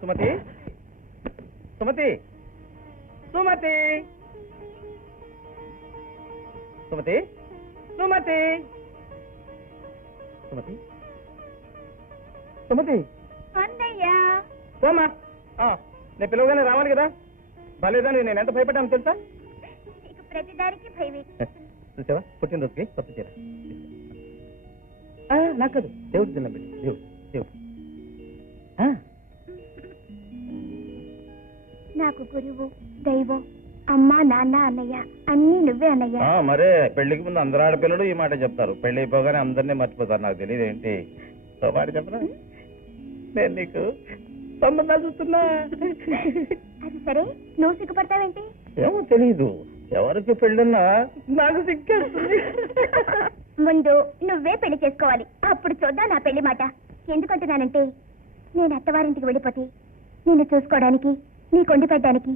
సుమతి సుమతి సుమతి సుమతి సుమతి సుమతి సుమతి అన్నయ్యా పోమా నేను పిలవగానే రావాలి కదా బాలేదని నేను ఎంత భయపడ్డాను తెలుసా నీకు ప్రతిదానికి భయమే చూసావా పుట్టినరోజుకి కొత్త చీర నాకు కాదు దేవుడు తిన్న బిడ్డ దేవుడు దేవుడు నాకు గురువు దైవం అమ్మ నాన్న అన్నయ్య అన్నీ నువ్వే అన్నయ్య మరే పెళ్లికి ముందు అందరు ఆడపిల్లలు ఈ మాట చెప్తారు పెళ్లి అయిపోగానే అందరినీ మర్చిపోతారు నాకు తెలియదు ఏంటి మాట చెప్పరా నేను నీకు సంబంధాలు చూస్తున్నా అది సరే నువ్వు సిగ్గుపడతావేంటి ఏమో తెలీదు ఎవరికి పెళ్ళున్నా నాకు సిగ్గేస్తుంది ముందు నువ్వే పెళ్లి చేసుకోవాలి అప్పుడు చూద్దాం నా పెళ్లి మాట ఎందుకంటున్నానంటే నేను అత్తవారింటికి వెళ్ళిపోతే నిన్ను చూసుకోవడానికి నీ కొండి పెట్టడానికి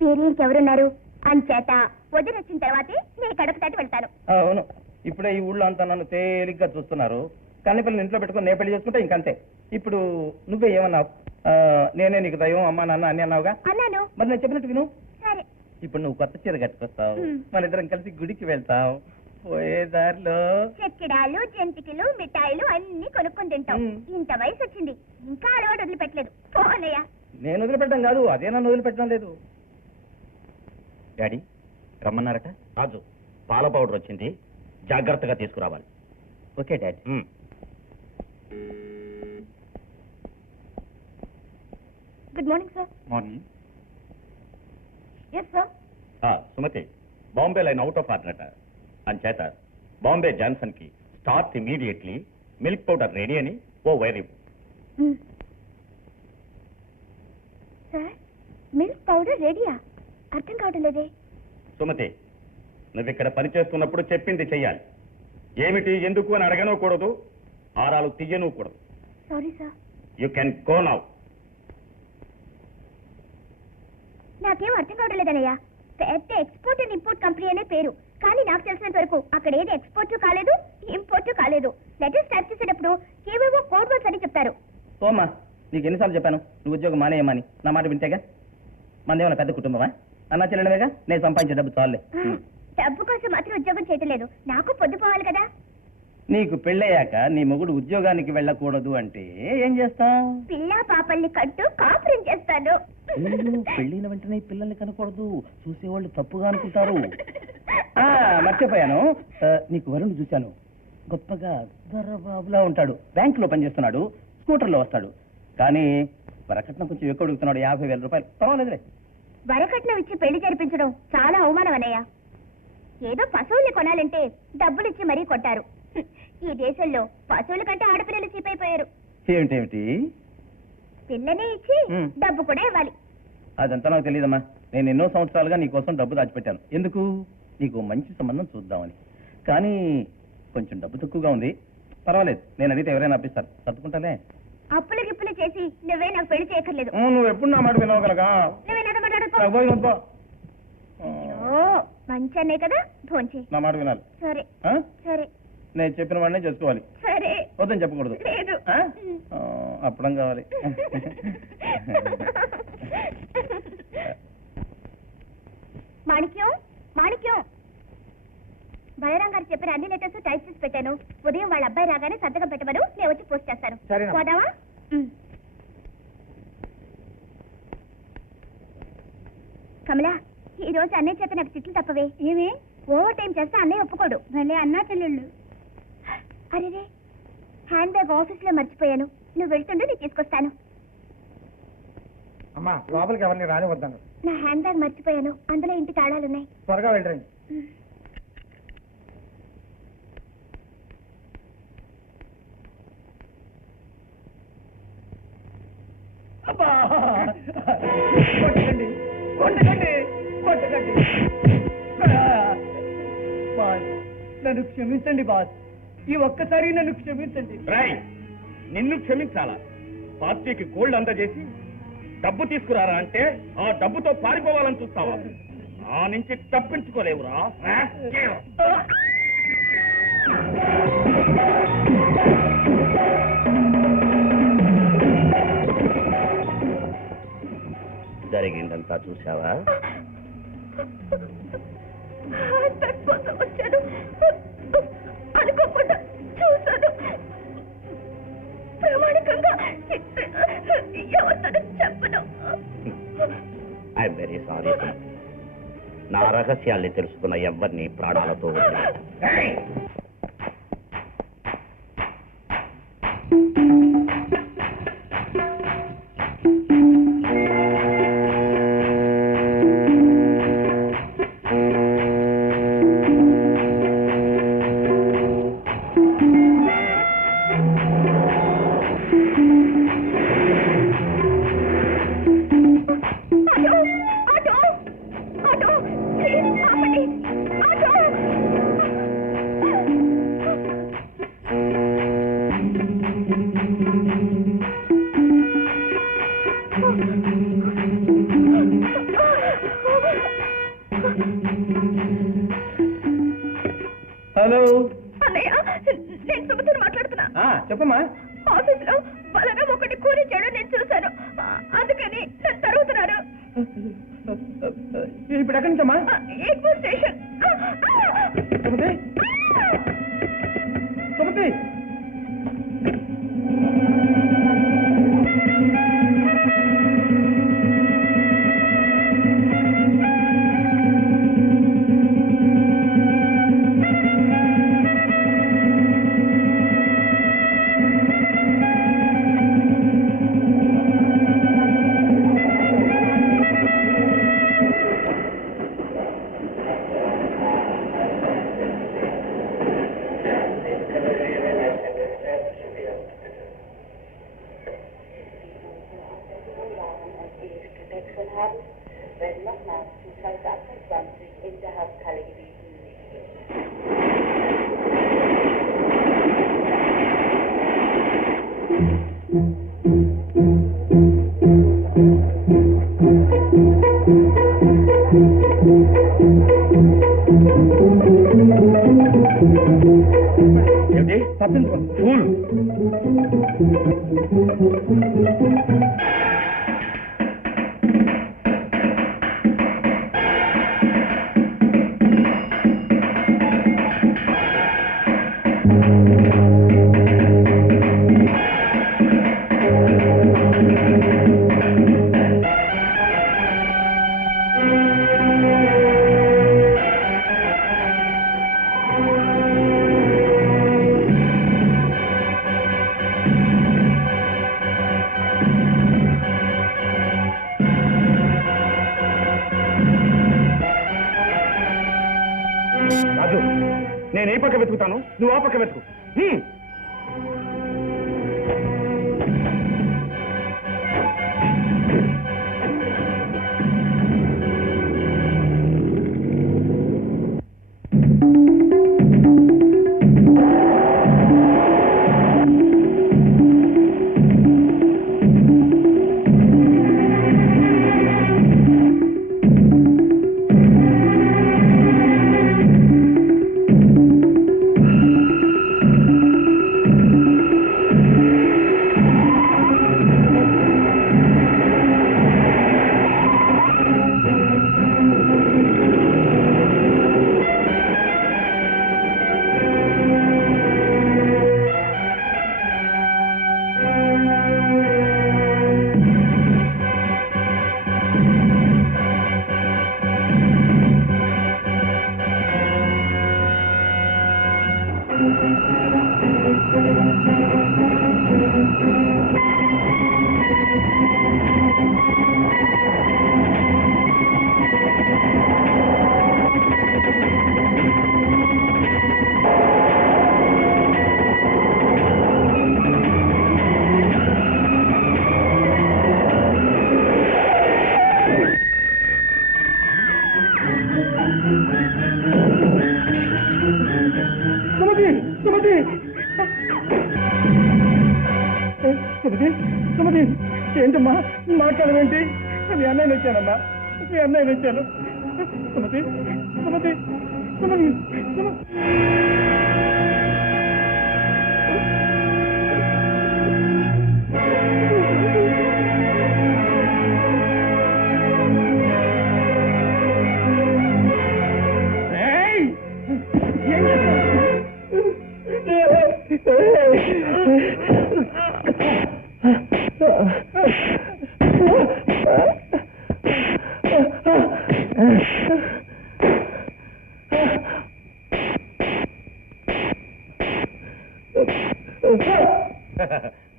వేరే ఇంకెవరున్నారు అంచేత వదిలొచ్చిన తర్వాతే నీ కడప తట్టి వెళ్తాను అవును ఇప్పుడే ఈ ఊళ్ళో అంతా నన్ను తేలిగ్గా చూస్తున్నారు కన్నెపిల్లని ఇంట్లో పెట్టుకుని నేను పెళ్లి చేసుకుంటే ఇంకంతే ఇప్పుడు నువ్వే ఏమన్నావు నేనే నీకు దైవం అమ్మా నాన్న అని అన్నావుగా అన్నాను మరి నేను చెప్పినట్టు విను సరే ఇప్పుడు నువ్వు కొత్త చీర కట్టుకొస్తావు మన ఇద్దరం కలిసి గుడికి వెళ్తావు పోయే దారిలో చెక్కిడాలు జంతికలు మిఠాయిలు అన్ని కొనుక్కొని తింటాం ఇంత వయసు వచ్చింది ఇంకా అలవాటు వదిలిపెట్టలేదు పోనయ్యా నేను వదిలిపెట్టడం కాదు అదే నన్ను వదిలిపెట్టడం లేదు డాడీ రమ్మన్నారట రాజు పాల పౌడర్ వచ్చింది జాగ్రత్తగా తీసుకురావాలి okay daddy good morning sir morning yes sir Sumathi Bombay line out of order అట అంచేత బాంబే జాన్సన్ కి start immediately milk powder ready అని ఓ వైర్ సార్ మిల్క్ పౌడర్ రెడీయా అర్థం కావడం లేదే సుమతి నువ్వు ఇక్కడ పనిచేస్తున్నప్పుడు చెప్పింది చెయ్యాలి ఏమిటి ఎందుకు అని అడగనూకూడదు ఆరాలు తీయనూకూడదు sorry sir you can go now నాకేం అర్థం కావడం లేదన్నయ్య పెద్ద ఎక్స్పోర్ట్ అండ్ ఇంపోర్ట్ కంపెనీ అనే పేరు కానీ నాకు తెలిసినంత వరకు అక్కడ ఏది ఎక్స్పోర్ట్ కాలేదు ఇంపోర్ట్ కాలేదు లెటర్స్ టైప్ చేసేటప్పుడు కేవలం కోడ్ వర్డ్స్ అని చెప్తారు ఓమా నీకు ఎన్నిసార్లు చెప్పాను నువ్వు ఉద్యోగం మానేయమని నా మాట వింటేగా మందేమన్నా పెద్ద కుటుంబమా అన్నా చెల్లెడమేగా నేను సంపాదించే డబ్బు చాలే డబ్బు కోసం మాత్రం ఉద్యోగం చేయటం లేదు నాకు పొద్దుపోవాలి కదా నీకు పెళ్ళయ్యాక నీ మొగుడు ఉద్యోగానికి వెళ్ళకూడదు అంటే ఏం చేస్తావు పిల్ల పాపల్ని కట్టు కాపురం చేస్తాను పెళ్ళిన వెంటనే పిల్లల్ని కనకూడదు చూసేవాళ్ళు తప్పుగా అనుకుంటారు మర్చిపోయాను నీకు వరుణ్ చూశాను గొప్పగా దర్రబాబులా ఉంటాడు బ్యాంకులో పనిచేస్తున్నాడు స్కూటర్లో వస్తాడు కానీ వరకట్నం కొంచెం ఎక్కువ అడుగుతున్నాడు 50,000 రూపాయలు పర్వాలేదులే వరకట్నం ఇచ్చి పెళ్లి జరిపించడం చాలా అవమానం అన్నయ్య ఏదో పశువుల్ని కొనాలంటే డబ్బులు ఇచ్చి మరీ కొట్టారు ఈ దేశంలో పశువుల కంటే ఆడపిల్లలు చీపైపోయారు ఏమిటేమిటి పిల్లనే ఇచ్చి డబ్బు కూడా ఇవ్వాలి అదంతా నాకు తెలియదమ్మా నేను ఎన్నో సంవత్సరాలుగా నీ కోసం డబ్బు దాచిపెట్టాను ఎందుకు నీకు మంచి సంబంధం చూద్దామని కానీ కొంచెం డబ్బు తక్కువగా ఉంది పర్వాలేదు నేను అడిగితే ఎవరైనా అప్పిస్తారు సర్దుకుంటానే అప్పులు గిప్పులు చేసి నువ్వే నాకు పెళ్లి చేయక్కర్లేదు నువ్వు ఎప్పుడు నా మాట వినవు కనుక మంచి అన్నయ్య కదా భోంచే నా మాట వినాలి సరే సరే నేను చెప్పిన వాడినే చేసుకోవాలి సరే వద్దని చెప్పకూడదు లేదు అప్పడం కావాలి మాణిక్యం మాణిక్యం బలరాం గారు చెప్పిన అన్ని లెటర్స్ టైప్ చేసి పెట్టాను ఉదయం వాళ్ళ అబ్బాయి రాగానే సంతకం పెట్టమను నేను వచ్చి పోస్ట్ చేస్తాను పోదావా కమలా ఈ రోజు అన్నయ్య చేత నాకు తిట్లు తప్పవే ఏమి ఓవర్ టైం చేస్తే అన్నయ్య ఒప్పుకోడు మళ్ళీ అన్నా చెల్లెళ్ళు అరే హ్యాండ్ బ్యాగ్ ఆఫీస్ లో మర్చిపోయాను నువ్వు వెళ్తుండే నేను తీసుకొస్తాను అమ్మా లోపలికి ఎవరిని రానివద్దాను నా హ్యాండ్ బ్యాగ్ మర్చిపోయాను అందులో ఇంటి తాళాలున్నాయి త్వరగా వెళ్ళరండి కొట్టకండి కొట్టకండి కొట్టకండి బాస్, నన్ను క్షమించండి బాస్. ఈ ఒక్కసారి నన్ను క్షమించండి. రాయ్, నిన్ను క్షమించాలా? పార్టీకి గోల్డ్ అందజేసి డబ్బు తీసుకురారా అంటే ఆ డబ్బుతో పారిపోవాలని చూస్తావా? ఆ నుంచి తప్పించుకోలేవురా. జరిగిందంతా చూసావా? కోసం వచ్చాను, అనుకోకుండా చూశాను. ప్రామాణికంగా ఎవరితో చెప్పను. I'm very sorry. నా రహస్యాల్ని తెలుసుకున్న ఎవరిని ప్రాణాలతో వదిలేను. హలో అన్నయ్య, నేను సుమతిని మాట్లాడుతున్నా. చెప్పమ్మా. ఆఫీస్ లో బలరాం ఒకటి కూరించాడు, నేను చూశాను. అందుకని నన్ను తరుగుతున్నారు. ఇప్పుడు ఎక్కడి నుంచమ్మా? Airport station. సుమతి, సుమతి. ఏమిటి? తప్పించుకోండి. ఫూల్. రాజు, నేను ఏ పక్క వెతుకుతాను, నువ్వు ఆ పక్క వెతుకు. సుమతి సుమతి ఏంటమ్మా మాట్లాడమేంటి? మీ అన్నయ్య వచ్చానమ్మా, మీ అన్నయ్య వచ్చాను. సుమతి సుమతి సుమతి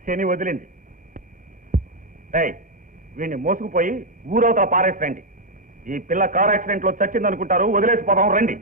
శని వదిలింది. వీడిని మోసుకుపోయి ఊరవతల పారేసిరండి. ఈ పిల్ల కార్ యాక్సిడెంట్ లో చచ్చిందనుకుంటారు, వదిలేసిపోదాం రండి.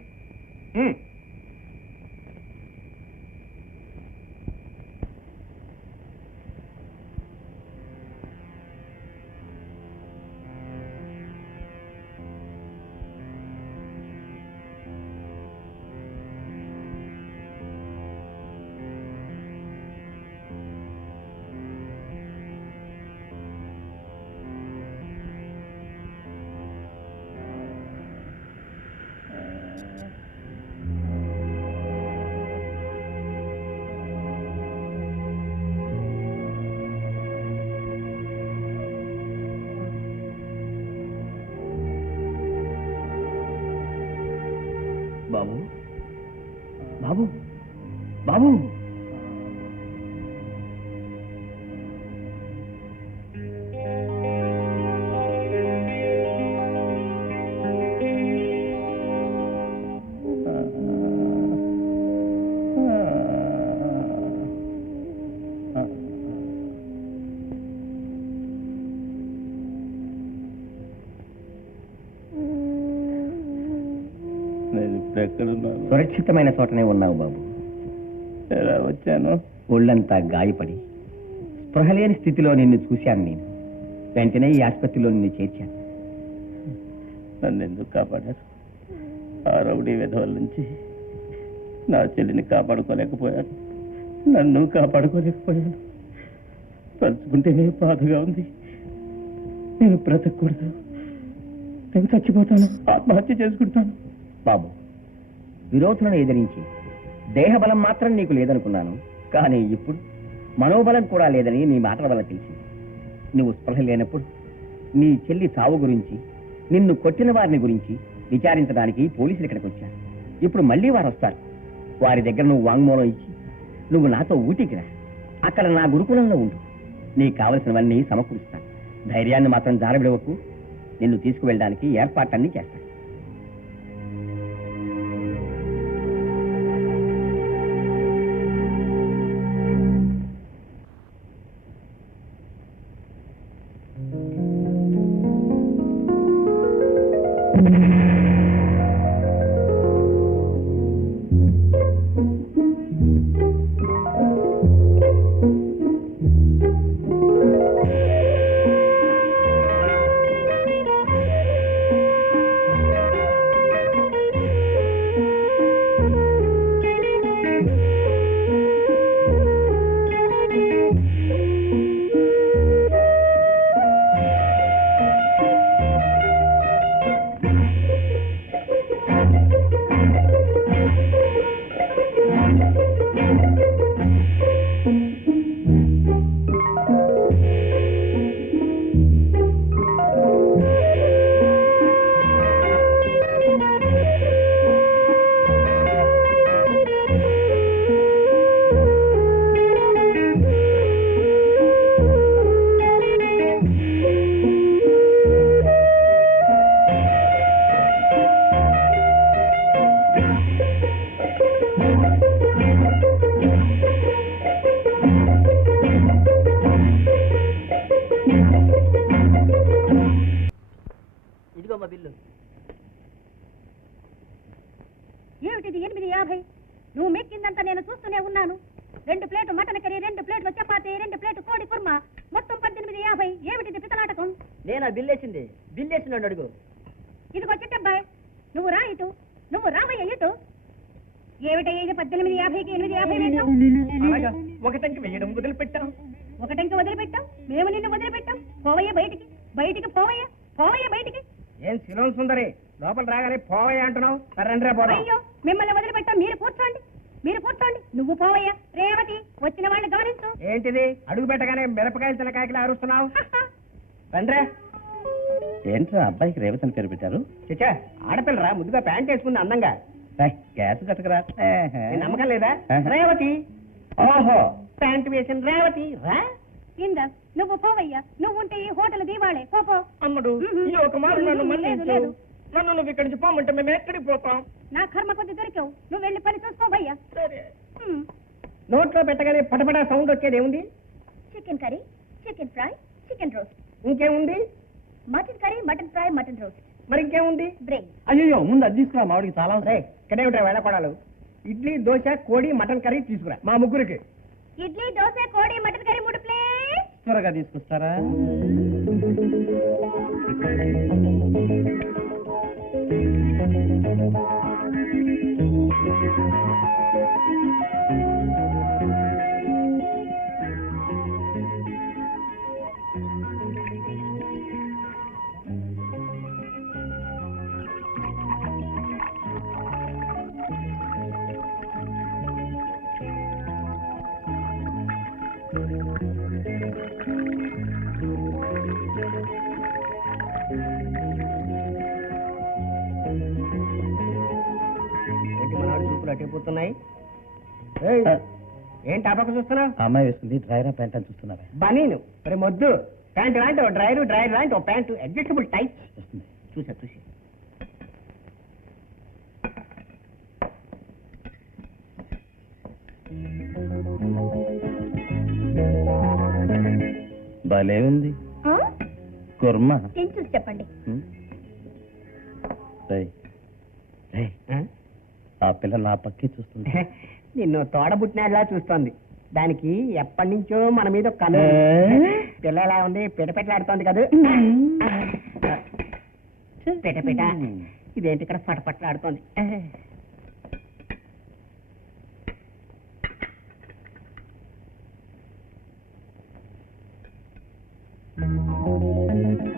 బాబు బాబు బాబు సురక్షితమైన చోటనే ఉన్నావు బాబు. ఎలా వచ్చాను? ఒళ్ళంతా గాయపడి స్పృహలేని స్థితిలో నిన్ను చూశాను. నేను వెంటనే ఈ ఆసుపత్రిలో నిన్ను చేర్చాను. నన్ను ఎందుకు కాపాడారు? ఆ రౌడీ విధవల నుంచి నా చెల్లిని కాపాడుకోలేకపోయాను, నన్ను కాపాడుకోలేకపోయాను. తలుచుకుంటేనే బాధగా ఉంది. నేను బ్రతకూడదు, నేను చచ్చిపోతాను, ఆత్మహత్య చేసుకుంటాను. బాబు, విరోధులను ఎదిరించి దేహబలం మాత్రం నీకు లేదనుకున్నాను, కానీ ఇప్పుడు మనోబలం కూడా లేదని నీ మాటల వల్ల తెలిసింది. నువ్వు స్పృహ లేనప్పుడు నీ చెల్లి చావు గురించి, నిన్ను కొట్టిన వారిని గురించి విచారించడానికి పోలీసులు ఇక్కడికి వచ్చారు. ఇప్పుడు మళ్ళీ వారు వస్తారు. వారి దగ్గర నువ్వు వాంగ్మూలం ఇచ్చి నువ్వు నాతో ఊటికి రా. అక్కడ నా గురుకులంలో ఉండు. నీకు కావలసినవన్నీ సమకూరుస్తాను. ధైర్యాన్ని మాత్రం జారవిడవకు. నిన్ను తీసుకువెళ్ళడానికి ఏర్పాట్లన్నీ చేస్తాను. బిల్లు ఏమిటిది 8.50? నువ్వు మెక్కిందంతా నేను చూస్తూనే ఉన్నాను. 2 ప్లేటు మటన్ కర్రీ, 2 ప్లేట్లు చపాతీ, 2 ప్లేటు కోడి కుర్మా, మొత్తం 18.50. ఏమిటిది పితనాటకం? నేను బిల్లేసింది, బిల్లేసినాడు అడుగు. ఇదిగో చిట్టబ్బాయి, నువ్వు రా ఇటు, నువ్వు రావయ్య ఇటు. ఏమిటయ్య ఇది 18.50కి 8.50 వేశావు? అలాగా ఒకటంకి వేయడం వదిలిపెట్టాం. ఒకటంక వదిలిపెట్టాం, మేము నిన్ను వదిలిపెట్టాం. పోవయ్య బయటికి, బయటికి పోవయ్య, పోవయ్య బయటికి. ఏం శిలం సుందరి, లోపల రాగానే పోవయ్య అంటున్నావు? రండి పోదాం. అయ్యో, మిమ్మల్ని వదిలిపెట్టాం, మీరు కూర్చోండి, మీరు కూర్చోండి. నువ్వు పోవయ్య. రేవతి, వచ్చిన వాళ్ళని గమనించు. ఏంటిది అడుగు పెట్టగానే మిరపకాయలు చిన్నకాయకి అరుస్తున్నావు? రండ్రే. ఏంట్రా అబ్బాయికి రేవతి అని పేరు పెట్టారు? చిచ్చా, ఆడపిల్లరా, ముద్దుగా ప్యాంట్ వేసుకుంది అందంగా. గ్యాస్ కట్టకరా. నీ నమ్మకం లేదా? ఆహా. రేవతి. ఓహో, ప్యాంట్ వేసిన రేవతి రా. ఇంద, నువ్వు పోవయ్యా. నువ్వుంటే ఈ హోటల్ దీవాళే. పో. అమ్మడు ఈ ఒక మారు నన్ను లేదు, మన్నించు. లేదు. నన్ను నువ్వు ఇక్కడి నుంచి పోమంటే మేము ఎక్కడికి పోతాం? నా కర్మ కొద్ది దొరికావు. నువ్వు వెళ్ళి పని చూసుకోవయ్యా. సరే. నోట్లో పెట్టగానే పటపట సౌండ్ వచ్చేది ఏముంది? Chicken curry, chicken fry, chicken roast. ఇంకేముంది? Mutton curry, mutton fry, mutton roast. మరి ఇంకేముంది? బ్రెయిన్. అయ్యో ముందు అది తీసుకురా, మామిడికి చాలా రే, ఇక్కడే ఉంటాయి వెళ్ళకూడాలు. ఇడ్లీ, దోశ, కోడి, మటన్ కర్రీ తీసుకురా మా ముగ్గురికి. ఇడ్లీ, దోశ, కోడి, మటన్ కర్రీ 3 ప్లేట్. త్వరగా తీసుకొస్తారా? ఏంటి మనవాడు చూపులు అట్టేపోతున్నాయి? ఏంటి ఆ పక్క చూస్తున్నావు? అమ్మాయి వేసుకుంది డ్రైరా ప్యాంట్ అని చూస్తున్నావా? బనీను మరి మొద్దు. ప్యాంట్ లాంటి ఓ డ్రైరు, డ్రైర్ లాంటి ఓ ప్యాంటు, అడ్జస్టబుల్ టైప్. వస్తుంది. చూసా. భలే ఉంది. కుర్మ. తిని చూసి చెప్పండి. రేయ్, రేయ్, ఆ పిల్ల నా పక్కే చూస్తుంది. నిన్ను తోడబుట్టినలా చూస్తోంది. దానికి ఎప్పటి నుంచో మన మీద కన్ను. పిల్ల ఎలా ఉంది? పిటపెట్లాడుతోంది కదా. పిట ఇదేంటి ఇక్కడ పటపట్లాడుతోంది?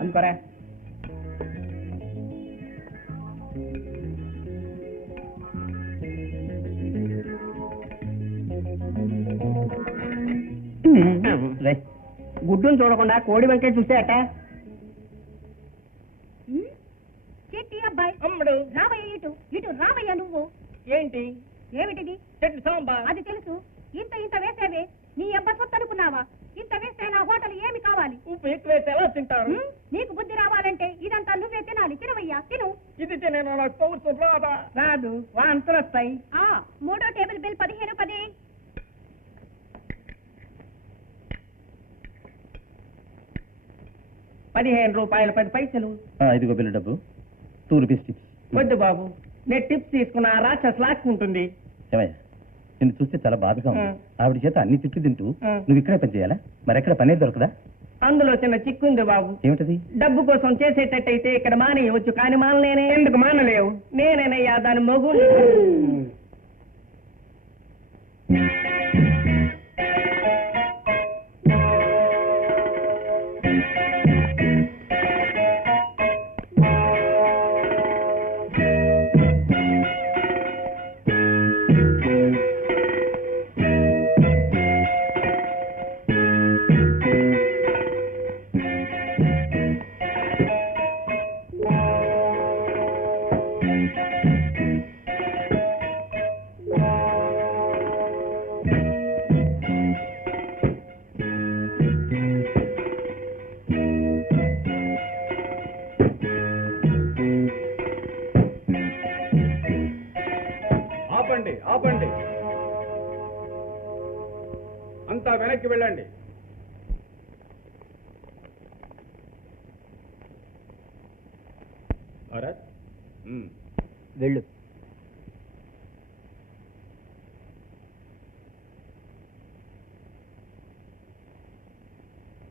అనుకోరా. రేయ్, గుడ్డును చూడకుండా కోడి వంకాయ చూస్తే అట. చెట్టి అబ్బాయి, అమ్మడు రావయ్య ఇటు రావయ్యా. నువ్వు ఏంటి? ఏమిటిది? చెట్టు సాంబార్. అది తెలుసు. ఇంత వేసేవే. నీ అబ్బ సొత్తు అనుకున్నావా? ఇంత వేస్తే నా హోటల్ ఏమి కావాలి? ఉప్పు ఎక్కువైతే ఎలా తింటారు? నీకు బుద్ధి రావాలంటే ఇదంతా నువ్వే తినాలి. తినవయ్యా, తిను. ఇది తినేనా? నాకు పౌరుషం రాదా? రాదు, వాంతులు వస్తాయి. 3వ టేబుల్ బిల్ 15.10. ₹15.10. ఇదిగో బిల్లు డబ్బు. 2 రూపీస్ టిప్స్. వద్దు బాబు, నేను టిప్స్ తీసుకున్నా రాక్షస్ లాక్కుంటుంది. ఏమయ్యా, నిన్ను చూస్తే చాలా బాధగా ఉంది. ఆవిడ చేత అన్ని తిట్లు తింటూ నువ్వు ఇక్కడే పని చేయాలా? మరి ఎక్కడ పనే దొరకదా? అందులో చిన్న చిక్కుంది బాబు. ఏమిటది? డబ్బు కోసం చేసేటట్టయితే ఇక్కడ మానేయవచ్చు, కానీ మానలేనే. ఎందుకు మానలేవు? నేనేనయ్యా దాని మొగుడు. ఆపండి. అంతా వెనక్కి వెళ్ళండి. భరత్, వెళ్ళు.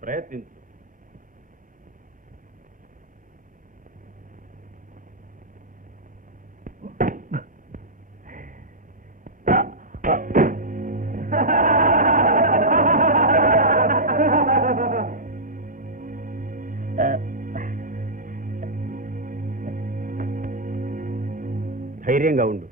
ప్రయత్నించు. ధైర్యంగా ఉండు.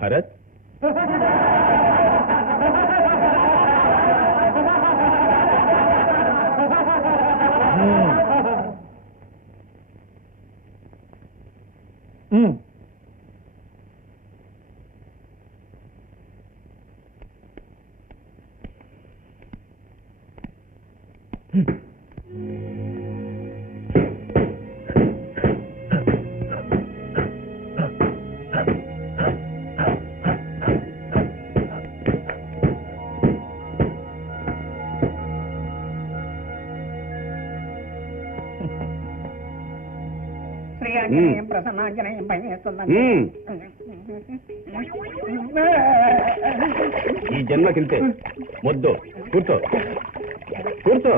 భరత్, ఈ జన్మకింతే మొద్దు. కూర్చో కూర్చో.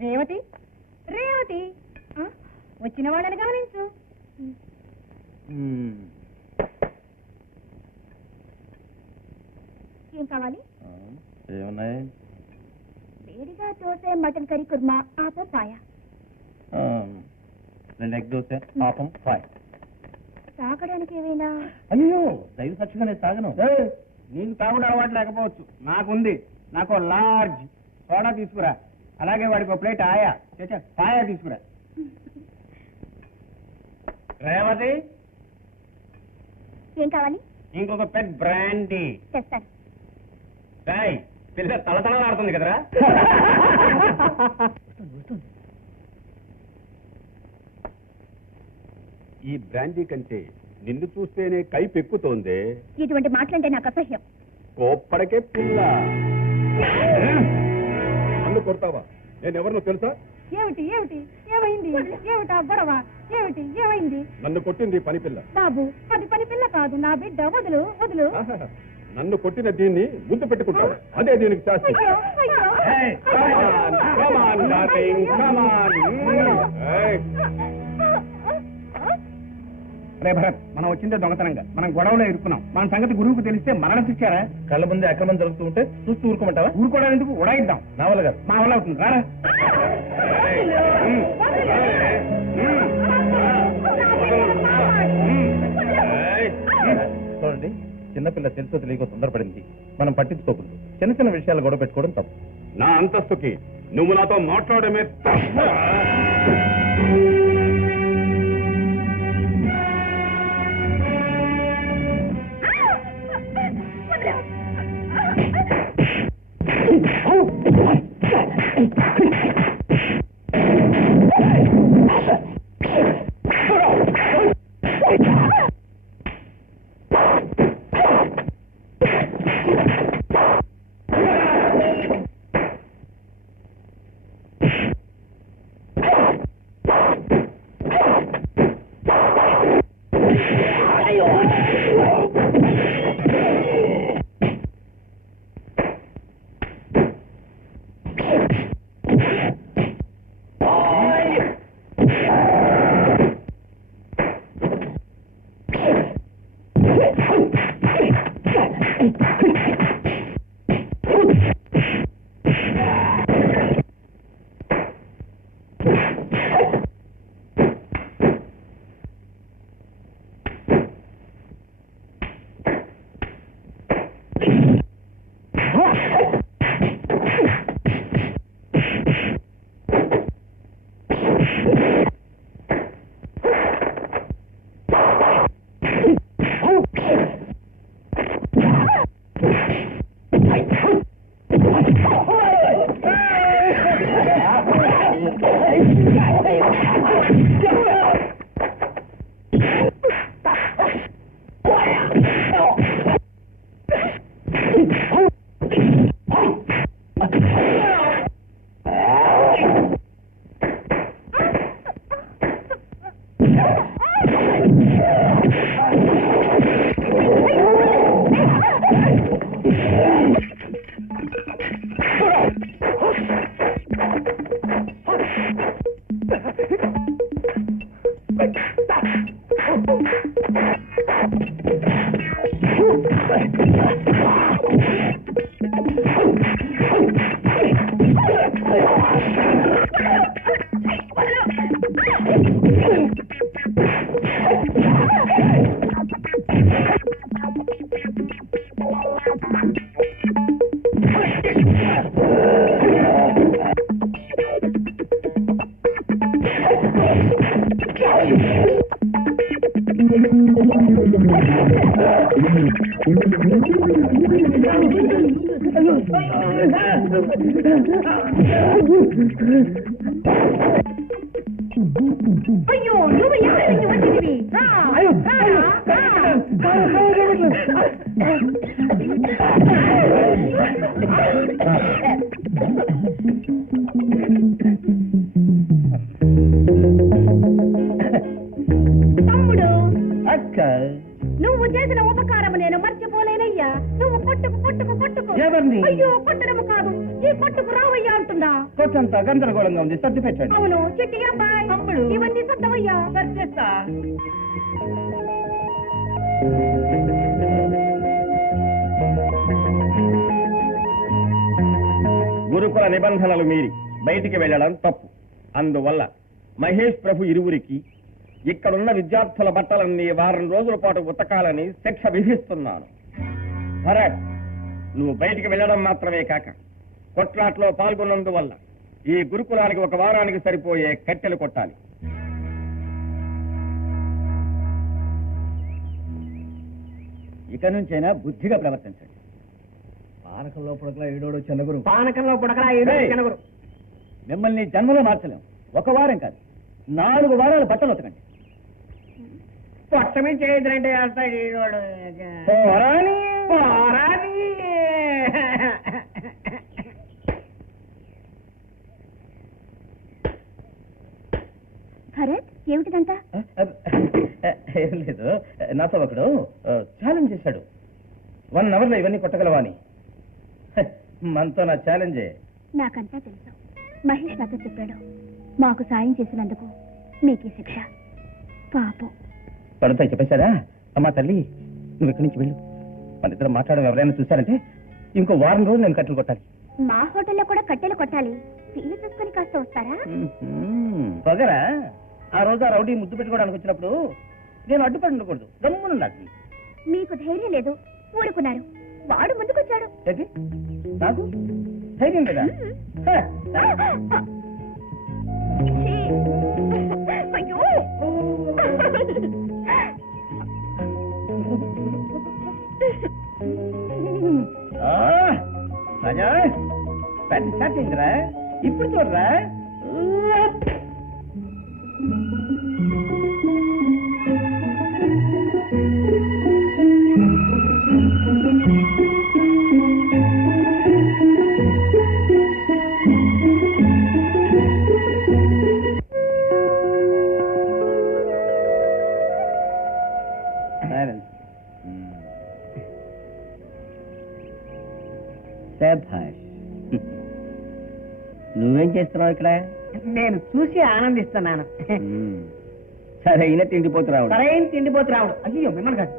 రేవతి, రేవతి, వచ్చిన వాళ్ళని గమనించు. ఏం కావాలి? ఏమున్నాయి? వేడిగా దోశ, మటన్ కర్రీ, కుర్మా, ఆపం, పాయ. 2 ఎగ్ దోశ, పాపం, ఫ్రై. తాగడానికి ఏమైనా? అయ్యో, దైవ సాక్షిగా నేను తాగను. నీకు తాగుడు అలవాటు లేకపోవచ్చు, నాకుంది. నాకు లార్జ్ సోడా తీసుకురా. అలాగే వాడికి ఒక ప్లేట్ ఆయా పాయా తీసుకురా. రేవతి, ఏం కావాలి? ఇంకొక పెద్ద బ్రాండీ తెస్తాను. పిల్ల తలతలలాడుతుంది కదరా. ఈ బ్రాండీ కంటే నిన్ను చూస్తేనే కైపు ఎక్కుతోంది. ఇటువంటి మాటలంటే నాకు అసహ్యం. కోప్పడకే పిల్ల. నన్ను కొడతావా? నేను ఎవరినో తెలుసా? ఏమిటి ఏమిటి ఏమైంది? ఏమిటా గొడవ? ఏమిటి ఏమైంది? నన్ను కొట్టింది పని పిల్ల. బాబు, అది పని పిల్ల కాదు, నా బిడ్డ. వదులు వదులు. నన్ను కొట్టిన దీన్ని ముద్దు పెట్టుకుంటాను. అదే దీనికి శాస్త్రం. రే భరత్, మనం వచ్చిందే దొంగతనంగా. మనం గొడవలో ఇరుక్కున్నాం. మన సంగతి గురువుకు తెలిస్తే మరణ శిక్షారా? కళ్ళ ముందే అక్రమం జరుగుతూ ఉంటే చూస్తూ ఊరుకోమంటావా? ఊరుకోవడం ఎందుకు? ఉడాయిద్దాం. నా వల్ల కాదు. మా వల్ల అవుతుంది. రారా. చూడండి, చిన్నపిల్ల తెలుసో తెలియకో తొందరపడింది. మనం పట్టించుకోకూడదు. చిన్న చిన్న విషయాలు గొడవ పెట్టుకోవడం తప్పు. నా అంతస్తుకి నువ్వు నాతో మాట్లాడమే తప్ప. అయ్యో నువ్వు ఎక్కడి నుంచి వచ్చినవి తమ్ముడు అక్క నువ్వు చేసిన ఉపకారం నేను మర్చిపోలేనయ్యా. నువ్వు కొట్టుకు కొట్టుకు కొట్టుకు. ఎవరిని? అయ్యో కొట్టడము కాదు, ఈ కొట్టుకు రావయ్యా అంటున్నా. కొట్టంతా గందరగోళంగా ఉంది, సర్ది పెట్టండి. అవును చిట్టి అబ్బాయి, తమ్ముడు. ఇవన్నీ సర్దవయ్యా. సర్దేస్తా. గురుకుల నిబంధనలు మీరి బయటికి వెళ్ళడం తప్పు. అందువల్ల మహేష్ ప్రభు ఇరువురికి ఇక్కడున్న విద్యార్థుల బట్టలన్నీ వారం రోజుల పాటు ఉతకాలని శిక్ష విధిస్తున్నాను. భరత్, నువ్వు బయటికి వెళ్ళడం మాత్రమే కాక కొట్లాట్లో పాల్గొన్నందువల్ల ఈ గురుకులానికి ఒక వారానికి సరిపోయే కట్టెలు కొట్టాలి. ఇక నుంచైనా బుద్ధిగా ప్రవర్తించండి. పానకంలో పుడకలా ఏడోడు చిన్నగురు. పానకంలో పుడకరా ఏడు ఏయ్! కనగురు. మిమ్మల్ని జన్మలో మార్చలేం. ఒక వారం కాదు, 4 వారాలు బట్టలు ఉతకండి. పొట్టమే చేయదురంటే వేస్తాడు ఈడోడు. పోరాని. పోరాని. భరత్ ఏమిటిదంతా? ఏం లేదు, నాతో ఒకడు ఛాలెంజ్ చేశాడు. 1 అవర్లో ఇవన్నీ కొట్టగలవా అని. మనతో నా ఛాలెంజే. నాకంతా తెలుసు. మహేష్ నాతో చెప్పాడు. మాకు సాయం చేసినందుకు మీకీ శిక్ష. పాపం. పడుతా చెప్పేశారా? అమ్మా తల్లి, నువ్వు ఇక్కడి నుంచి వెళ్ళు. మన ఇద్దరు మాట్లాడడం ఎవరైనా చూశారంటే ఇంకో వారం రోజులు నేను కట్టెలు కొట్టాలి. మా హోటల్లో కూడా కట్టెలు కొట్టాలి. వీలు చూసుకొని కాస్త వస్తారా? పొగరా? ఆ రోజు ఆ రౌడీ ముద్దు పెట్టుకోవడానికి వచ్చినప్పుడు నేను అడ్డుపడి ఉండకూడదు, గమ్మునుండాలి. మీకు ధైర్యం లేదు, ఊరుకున్నారు. వాడు ముందుకొచ్చాడు. ఏంటి? నాకు ధైర్యం లేదా? హ. ఛీ! అయ్యో! ఆ, రాజా పెద్ద షాట్ ఏంటిరా? ఇప్పుడు చూడరా. నువ్వేం చేస్తున్నావు ఇక్కడ? నేను చూసి ఆనందిస్తున్నాను. సరే అయినా తిండిపోతున్నావు. సరైన తిండిపోతు రావుడు. అయ్యో మిమ్మల్ని కాదు.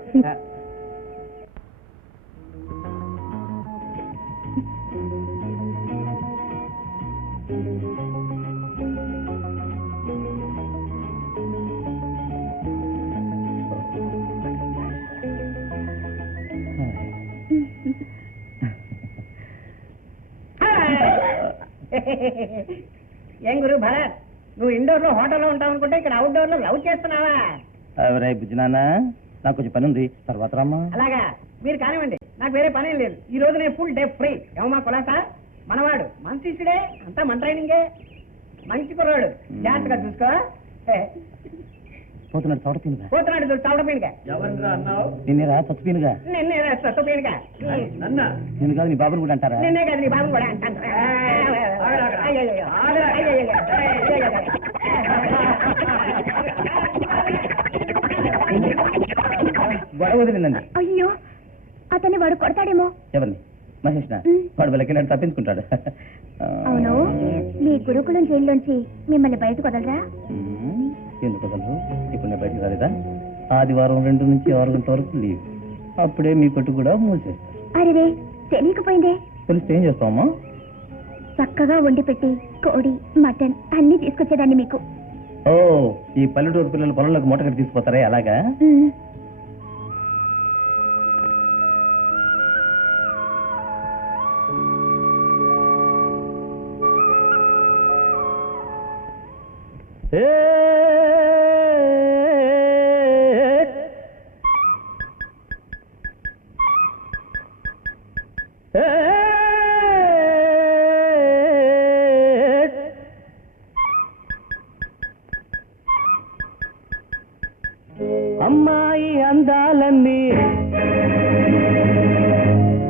ఏం గురు భరత్, నువ్వు ఇండోర్ లో హోటల్లో ఉంటావు అనుకుంటే ఇక్కడ అవుట్డోర్ లో లవ్ చేస్తున్నావా? ఎవరై బుజ్జినానా, నాకు కొంచెం పని ఉంది, తర్వాత రామ్మా. అలాగా, మీరు కానివ్వండి, నాకు వేరే పని ఏం లేదు. ఈ రోజు నేను ఫుల్ డే ఫ్రీ. ఏమమ్మా కులాసా? మనవాడు మంచిడే, అంతా మన ట్రైనింగే. మంచి కుర్రాడు, జాగ్రత్తగా చూసుకో. పోతున్నాడు చోట పీనుగా. పోతున్నాడు చూడు, చవడ పీనుగా. నిన్నేరా చచ్చు పీనుగా? నిన్నే సత్తు పీనుగా. నేను కాదు నీ బాబుని కూడా అంటారా? నిన్నే కాదు నీ బాబు కూడా అంటాను. గొడవ వదిలిందండి. అయ్యో, అతన్ని వాడు కొడతాడేమో. ఎవరిని? మహేష్ నా? ఉమ్. వాడు వెళ్ళకెళ్ళాడు, తప్పించుకుంటాడు. అవును, మీ గురుకులం జైల్లోంచి మిమ్మల్ని బయటకు వదలరా? ఎందుకు వదలరు? ఇప్పుడు నేను బయటకు రాలేదా? ఆదివారం 2 నుంచి 6 గంటల వరకు లీవ్. అప్పుడే మీ కొట్టు కూడా మూసేస్తారు. అరే తెలియకపోయిందే. తెలిస్తే ఏం చేస్తావమ్మా? చక్కగా వండి పెట్టి కోడి మటన్ అన్ని తీసుకొచ్చేదాన్ని మీకు. ఓ, ఈ పల్లెటూరు పిల్లలు పొలంలోకి మూటగట్టి తీసుకుపోతారే అలాగా? ఉమ్. అమ్మాయి అందాలన్నీ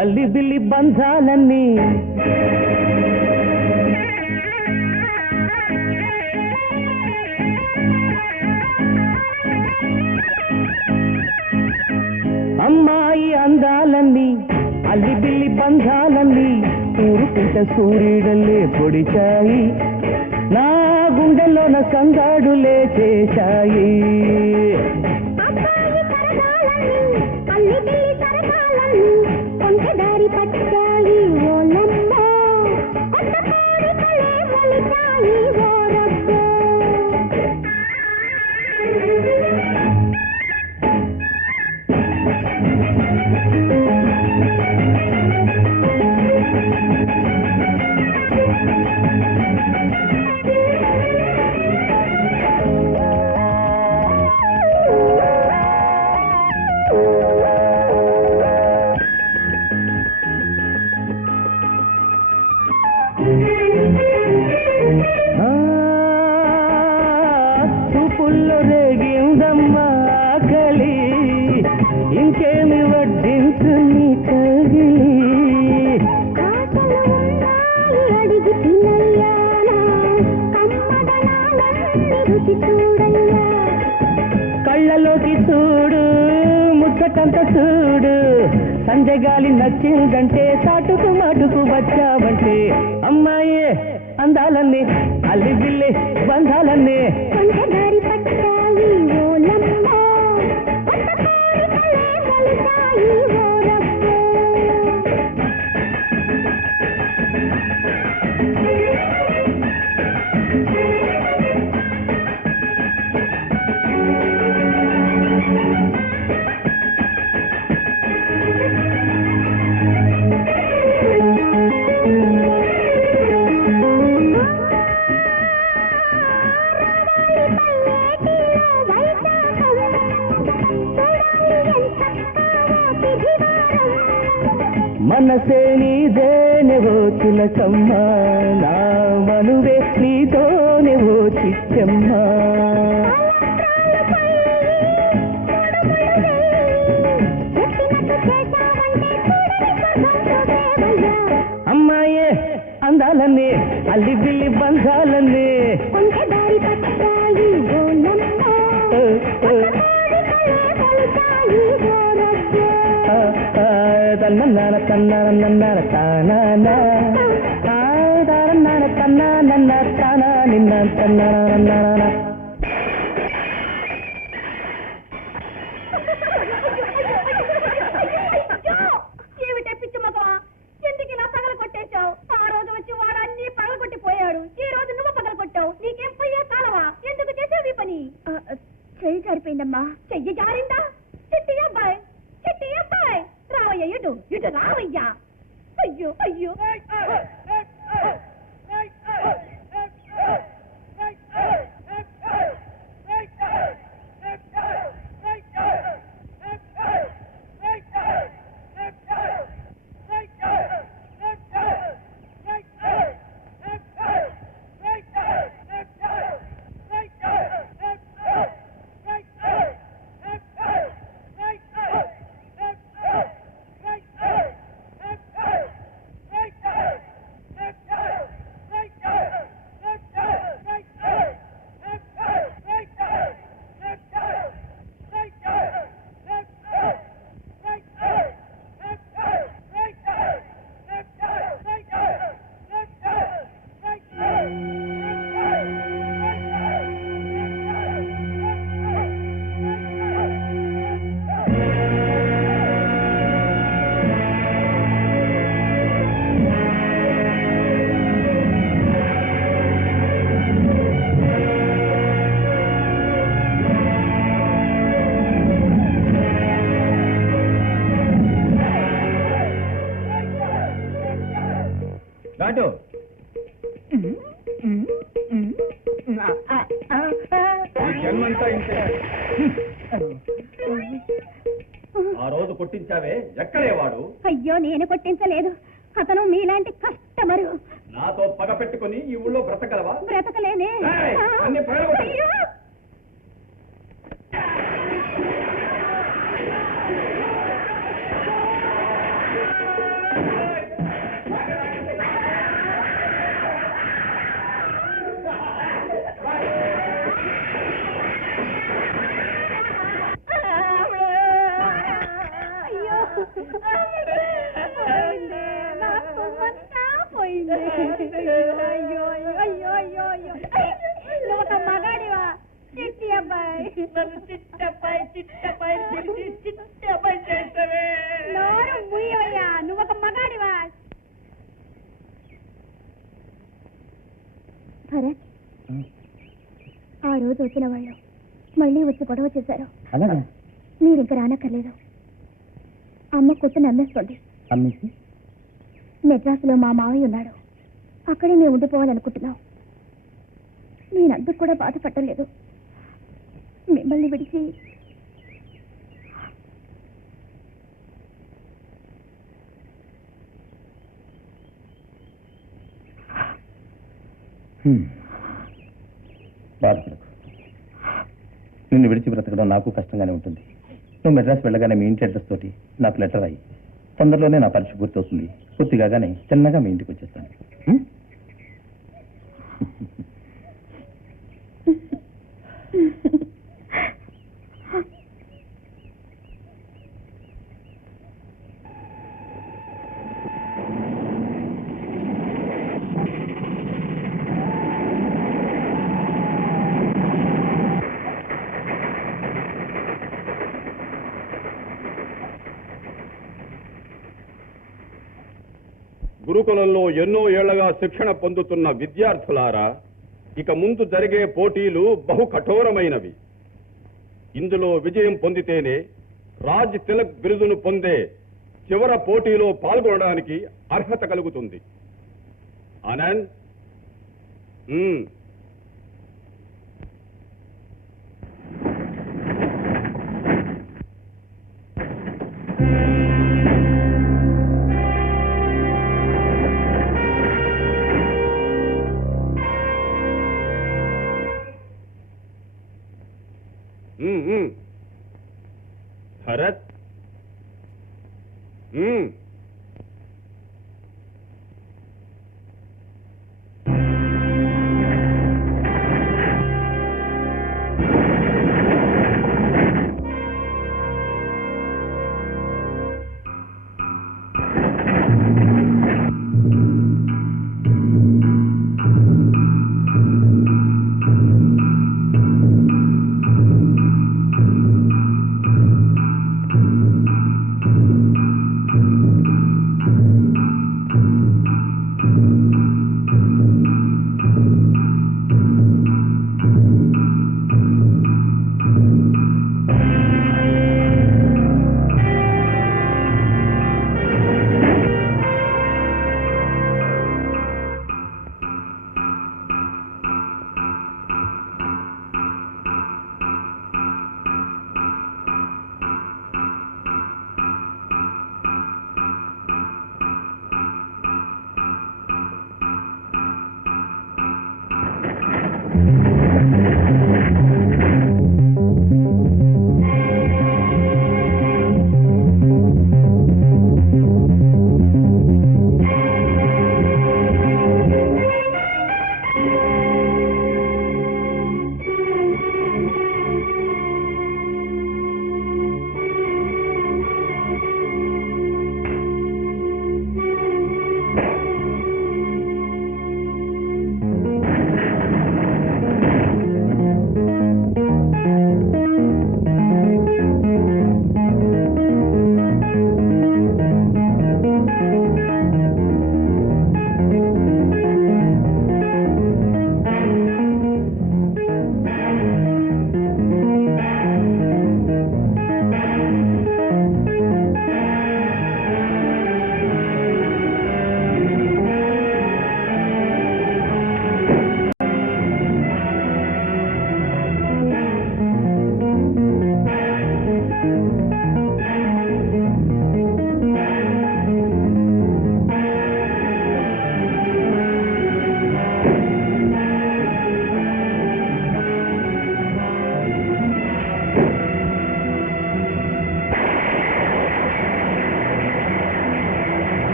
అల్లి బిల్లి బంధాలన్నీ అమ్మాయి అందాలన్నీ అల్లి బిల్లి బంధాలన్నీ ఊరుకుంట సూర్యుడల్లే పొడిచాయి, నా గుండెలోన సంగాడులే చేశాయి. చూపుల్లో రేగిందమ్మా ఆకలి, ఇంకేమి వడ్డించు నీ కగిలి. అడిగి తినయ్యానా కమ్మదనాలన్నీ రుచి చూడయ్యా. కళ్ళలోకి చూడు ముచ్చటంత చూడు, సంజగాలి నచ్చిందంటే సాటుకు మాటుకు వచ్చావంటే. అమ్మాయే అందాలన్నీ అల్లి బిల్లి బంధాలన్నీ కొంచెదారి పట్టాయి ఓలమ్మ, కొత్త కోరికలే మొలిచాయి ఓరబ్బో. మనసే నీదేనేవో చిలకమ్మ, నా మనువే నీతోనేవో చిచ్చమ్మ. అమ్మాయే అందాలన్నీ అల్లి బిల్లి బంధాలన్నీ కొంచెదారి పట్టాయి ఓలమ్మ, తన్నన్నాన తన్నాన తానా తారన్నాన తన్నానన్న తానా నిన్న తన్నాన. ఏమిటే పిచ్చి మగవా, ఎందుకు ఇలా పగల కొట్టేశావు? ఆ రోజు వచ్చి వాడు అన్ని పగల కొట్టిపోయాడు, ఈ రోజు నువ్వు పగల కొట్టావు. నీకేం పోయే కాలవా? ఎందుకు చేసేవి పని? చెయ్యి జారిపోయిందమ్మా. చెయ్యి జారిందా? చిట్టి అబ్బాయి, చిట్టి అబ్బాయి రావయ్యా, ఇటు ఇటు రావయ్యా. అయ్యో అయ్యో. దాటు ఈ జన్మంతా ఇంతే. ఆ రోజు కొట్టించావే, ఎక్కడే వాడు? అయ్యో నేను కొట్టించలేదు, అతను మీలాంటి కస్టమరు. నాతో పగ పెట్టుకుని ఈ ఊళ్ళో బ్రతకలవా? బ్రతకలేనే. ఏయ్, అన్ని పగలగొట్టు. అయ్యో. మగాడివా చిట్టి అబ్బాయి, నోరు ముయ్యవయ్యా, నువ్వొక మగాడివా. భరత్, ఆ రోజు వచ్చిన వాళ్ళు మళ్ళీ వచ్చి గొడవ చేశారు. అలాగా? మీరు ఇంకా రానక్కర్లేదు. అమ్మ కొట్టుని అమ్మేస్తుంది. అమ్మేసి మెడ్రాసులో మా మావయ్య ఉన్నాడు, అక్కడే మేము ఉండిపోవాలనుకుంటున్నాం. నేను అందుకు కూడా బాధపడలేదు. మిమ్మల్ని విడిచి బాధపడకు. నిన్ను విడిచి బ్రతకడం నాకు కష్టంగానే ఉంటుంది. నువ్వు మెడ్రాస్ వెళ్ళగానే మీ ఇంటి అడ్రస్ తోటి నాకు లెటర్ అయ్యి, తొందరలోనే నా పరీక్ష పూర్తవుతుంది. పూర్తిగానే చిన్నగా మీ ఇంటికి వచ్చేస్తాను. గురుకులంలో ఎన్నో ఏళ్లగా శిక్షణ పొందుతున్న విద్యార్థులారా, ఇక ముందు జరిగే పోటీలు బహు కఠోరమైనవి. ఇందులో విజయం పొందితేనే రాజ్ తిలక్ బిరుదును పొందే చివర పోటీలో పాల్గొనడానికి అర్హత కలుగుతుంది. ఆనంద్, భరత్,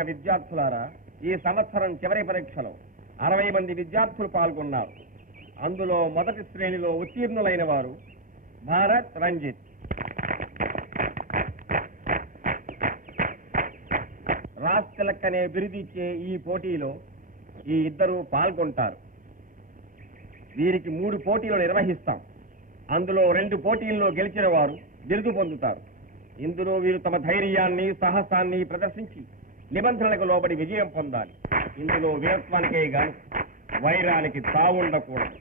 ప్రియమైన విద్యార్థులారా, ఈ సంవత్సరం చివరి పరీక్షలో 60 మంది విద్యార్థులు పాల్గొన్నారు. అందులో మొదటి శ్రేణిలో ఉత్తీర్ణులైన వారు భారత్, రంజిత్. రాజ్ తిలక్ అనే బిరుదిచ్చే ఈ పోటీలో ఈ ఇద్దరు పాల్గొంటారు. వీరికి 3 పోటీలు నిర్వహిస్తాం. అందులో 2 పోటీల్లో గెలిచిన వారు బిరుదు పొందుతారు. ఇందులో వీరు తమ ధైర్యాన్ని, సాహసాన్ని ప్రదర్శించి నిబంధనలకు లోబడి విజయం పొందాలి. ఇందులో వీరత్వానికే గాను వైరానికి తావుండకూడదు.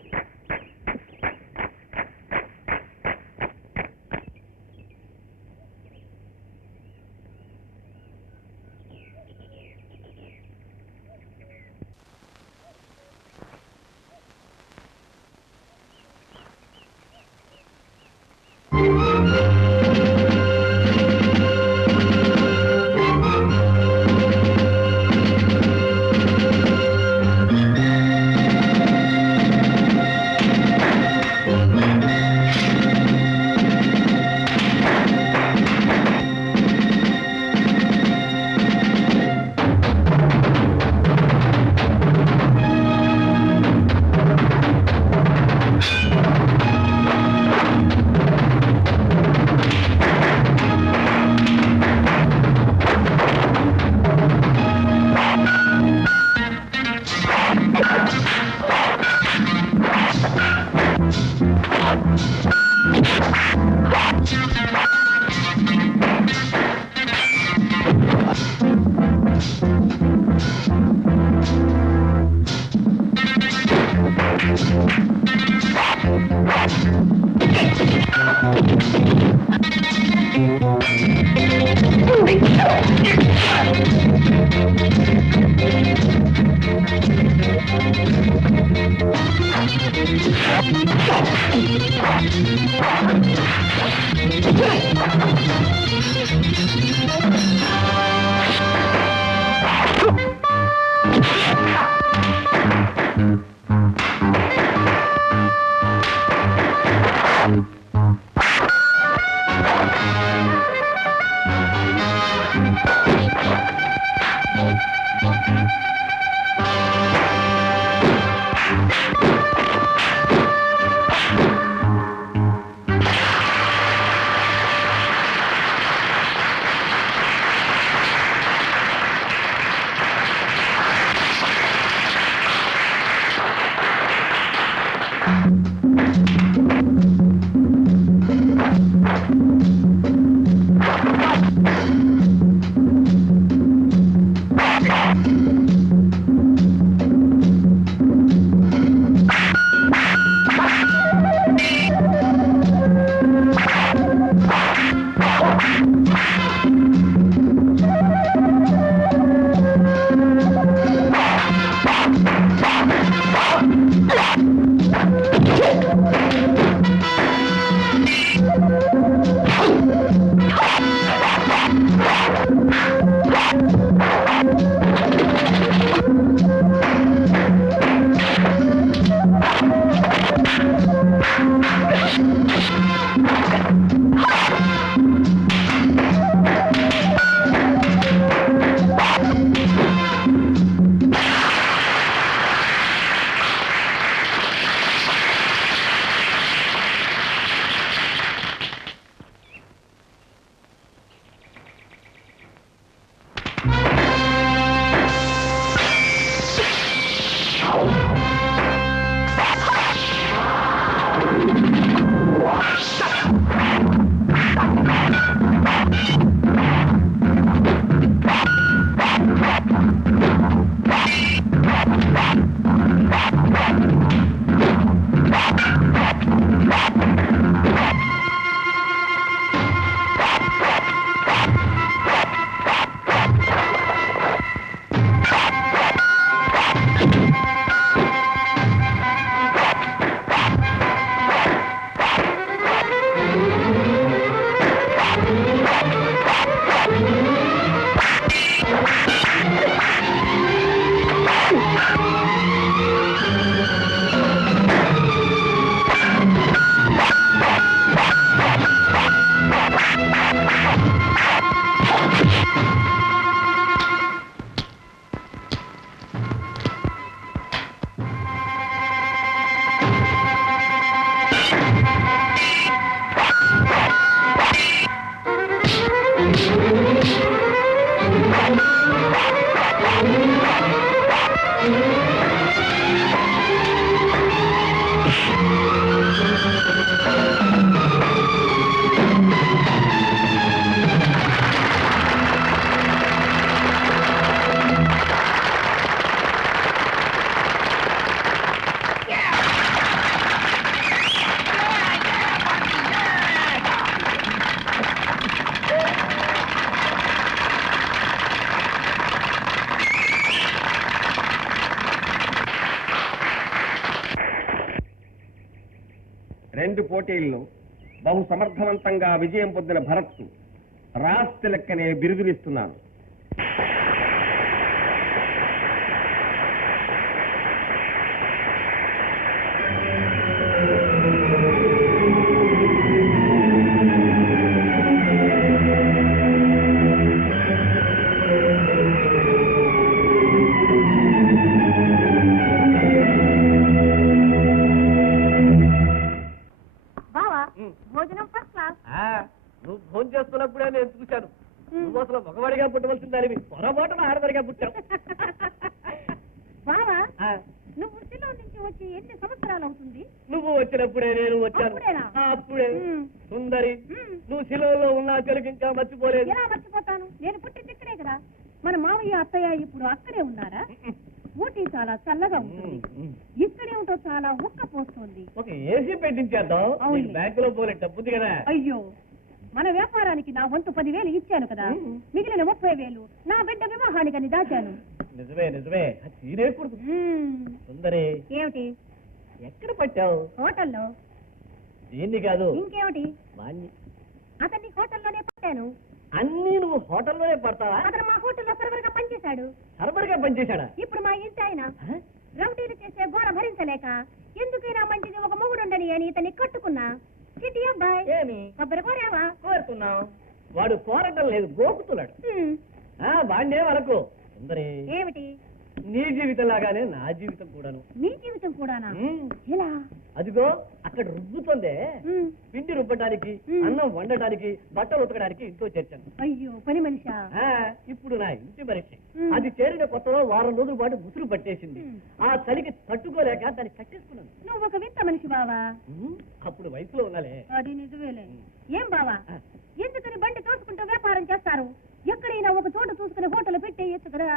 వంటి పోటీల్లో బహు సమర్థవంతంగా విజయం పొందిన భరత్ రాస్ తిలక్ అనే బిరుదునిస్తున్నాను. బావా భోజనం ఫస్ట్ క్లాస్. నువ్వు ఫోన్ చేస్తున్నప్పుడే నేను చూశాను. నువ్వు అసలు మగవాడిగా పుట్టవలసిందని పొరపాటున ఆడదారిగా పుట్టావు. బావా నువ్వు వృత్తిలో నుంచి వచ్చి ఎన్ని సంవత్సరాలు అవుతుంది? నువ్వు వచ్చినప్పుడే నేను వచ్చాను. అప్పుడేనా? అప్పుడే. మ్మ్. సుందరి, మ్మ్. నువ్వు శిలలో ఉన్న తెలుగు ఇంకా మర్చిపోలేదు. ఎలా మర్చిపోతాను? నేను పుట్టింది ఇక్కడే కదా. మన మామయ్య అత్తయ్య ఇప్పుడు అక్కడే ఉన్నారా? ఊటీ చాలా చల్లగా ఉంటుంది. ఇక్కడే ఉంటో చాలా ఉక్క పోస్తుంది. ఒక ఏసీ పెట్టించేద్దాం. అవును. బ్యాంకులో పోలే డబ్బుంది కదా. అయ్యో, మన వ్యాపారానికి నా వంతు 10,000 ఇచ్చాను కదా. మిగిలిన 30,000 నా బిడ్డ వివాహానికని దాచాను. నిజమే నిజమే. తీరేకూడదు. సుందరి, ఏమిటి? ఎక్కడ పట్టావు? హోటల్లో. దీన్ని కాదు, ఇంకేమిటి? వాణ్ణి. అతన్ని హోటల్లోనే పట్టాను. అన్నీ నువ్వు హోటల్లోనే పడతావా? అతను మా హోటల్లో సర్వర్ గా పనిచేశాడు. సర్వర్గా పనిచేశాడా? ఇప్పుడు మా ఇంటి ఆయన రౌడీలు చేసే ఘోర భరించలేక ఎందుకైనా మంచిది ఒక మొగుడుండని అని ఇతన్ని కట్టుకున్నా. చిట్టి అబ్బాయి, ఏమి కొబ్బరి కోరావా? కోరుతున్నావు? వాడు కోరటం లేదు, గోకుతున్నాడు. హ్మ్. వాడినే వరకు. సుందరి, ఏమిటి? నీ జీవితం లాగానే నా జీవితం కూడాను. నీ జీవితం కూడానా? మ్మ్. ఎలా? అదిగో అక్కడ రుబ్బుతుందే. హ్మ్. పిండి రుబ్బడానికి, మ్మ్. అన్నం వండటానికి, బట్టలు ఉతకడానికి ఇంట్లో చేర్చాను. అయ్యో, పని మనిషా? ఇప్పుడు నా ఇంటి మనిషి. మ్మ్. అది చేరిన కొత్తలో వారం రోజుల పాటు ముసురు పట్టేసింది. మ్మ్. ఆ చలికి తట్టుకోలేక దాన్ని కట్టేసుకున్నాను. నువ్వు ఒక వింత మనిషి బావా. అప్పుడు వయసులో ఉన్నాలే. అది నిజమేలే. ఏం బావా, ఆ. ఎందుకని బండి తోసుకుంటూ వ్యాపారం చేస్తారు? ఎక్కడైనా ఒక చోట చూసుకుని హోటల్ పెట్టేయచ్చు కదా.